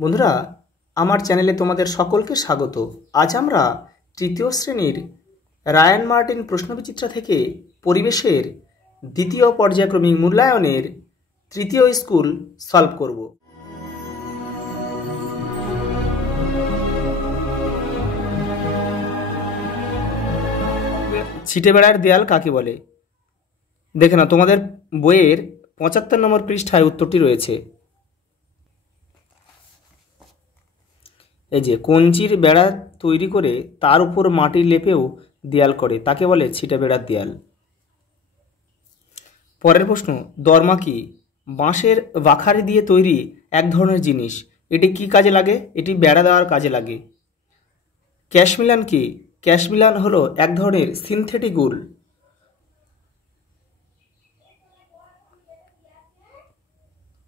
বন্ধুরা, আমার চ্যানেলে তোমাদের সকলকে স্বাগত। আজ আমরা তৃতীয় শ্রেণীর রায়ান মার্টিন প্রশ্নবিচিত্রা থেকে পরিবেশের দ্বিতীয় পর্যায়ক্রমিক মূল্যায়নের তৃতীয় স্কুল সলভ করব। ছিটে বেড়ার দেয়াল কাকে বলে? দেখে না, তোমাদের বইয়ের ৭৫ নম্বর পৃষ্ঠায় উত্তরটি রয়েছে। এই যে কঞ্চির বেড়া তৈরি করে তার উপর মাটি লেপেও দেয়াল করে, তাকে বলে ছিটে বেড়ার দেয়াল। পরের প্রশ্ন, দরমা কি? বাঁশের বাখারি দিয়ে তৈরি এক ধরনের জিনিস, এটি কি কাজে লাগে? এটি বেড়া দেওয়ার কাজে লাগে। ক্যাশমিলান কি? ক্যাশমিলান হলো এক ধরনের সিনথেটিক উল।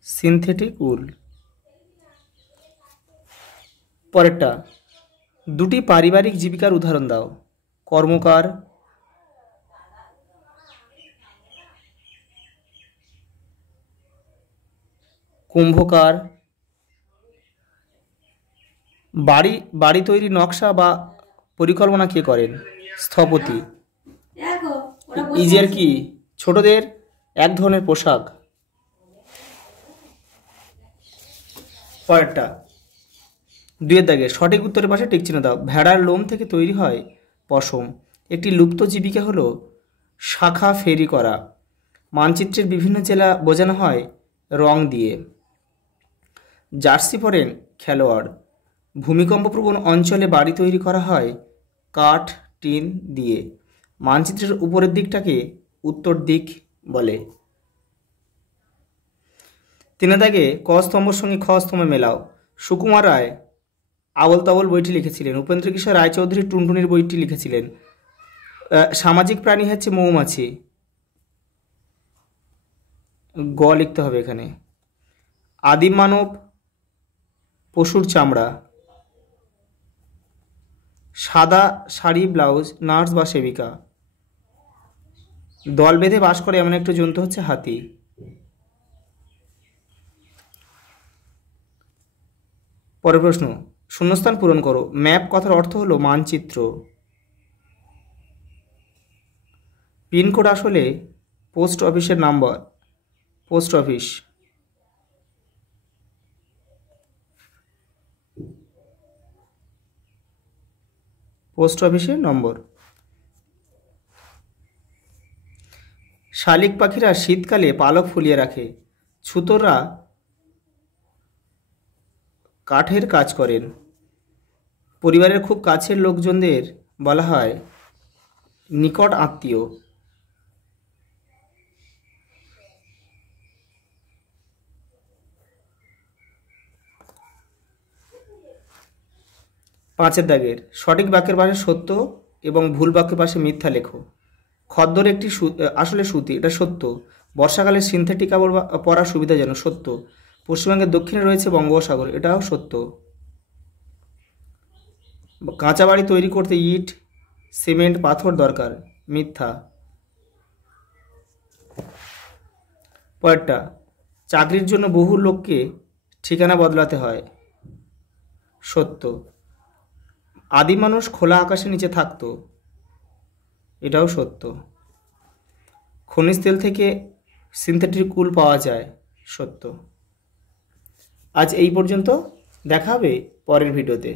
সিনথেটিক উল। পরেরটা, দুটি পারিবারিক জীবিকার উদাহরণ দাও। কর্মকার, কুম্ভকার। বাড়ি তৈরি নকশা বা পরিকল্পনা কে করেন? স্থপতি। ইজের কি? ছোটদের এক ধরনের পোশাক। পরেরটা, দুইয়ের দাগে সঠিক উত্তরের পাশে টিক চিহ্ন দাও। ভেড়ার লোম থেকে তৈরি হয় পশম। একটি লুপ্ত জীবিকা হলো শাখা ফেরি করা। মানচিত্রের বিভিন্ন জেলা বোঝানো হয় রং দিয়ে। জার্সি পরেন খেলোয়াড়। ভূমিকম্পপ্রবণ অঞ্চলে বাড়ি তৈরি করা হয় কাঠ, টিন দিয়ে। মানচিত্রের উপরের দিকটাকে উত্তর দিক বলে। ৩ দাগে ক স্তম্ভের সঙ্গে খ স্তম্ভ মেলাও। সুকুমার রায় আবল তাবল বইটি লিখেছিলেন। উপেন্দ্র কিশোর রায়চৌধুরী টুনটুনির বইটি লিখেছিলেন। সামাজিক প্রাণী হচ্ছে মৌমাছি। গ লিখতে হবে এখানে। আদিম মানব পশুর চামড়া। সাদা শাড়ি ব্লাউজ নার্স বা সেবিকা। দল বেঁধে বাস করে এমন একটা জন্তু হচ্ছে হাতি। পরের প্রশ্ন, শূন্যস্থান পূরণ করো। ম্যাপ কথার অর্থ হলো মানচিত্র। পিনকোড আসলে পোস্ট অফিসের নাম্বার। Post office. পোস্ট অফিসের নম্বর। শালিক পাখিরা শীতকালে পালক ফুলিয়ে রাখে। ছুতোররা কাঠের কাজ করেন। পরিবারের খুব কাছের লোকজনদের বলা হয় নিকট আত্মীয়। পাঁচের দাগের সঠিক বাক্যের পাশে সত্য এবং ভুল বাক্যের পাশে মিথ্যা লেখো। খদ্দর একটি আসলে সুতি, এটা সত্য। বর্ষাকালে সিনথেটিক কাপড় পরার সুবিধাজনক, সত্য। পশ্চিমবঙ্গের দক্ষিণে রয়েছে বঙ্গোপসাগর, এটাও সত্য। কাঁচা বাড়ি তৈরি করতে ইট, সিমেন্ট, পাথর দরকার, মিথ্যা। পরেরটা, চাকরির জন্য বহু লোককে ঠিকানা বদলাতে হয়, সত্য। আদিম মানুষ খোলা আকাশের নিচে থাকতো, এটাও সত্য। খনিজ তেল থেকে সিনথেটিক উল পাওয়া যায়, সত্য। আজ এই পর্যন্ত, দেখা হবে পরের ভিডিওতে।